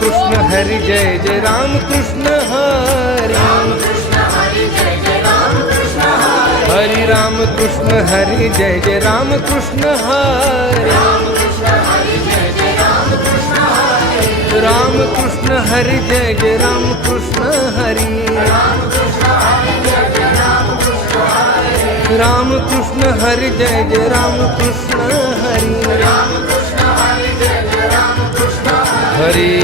Krishna Hari Jai Jai Ram Krishna Hari Hari Ram Krishna Hari Jai Jai Ram Krishna Hari Ram Krishna Hari Jai Jai Ram Krishna Hari Ram Krishna Hari Jai Jai Krishna Hari Hari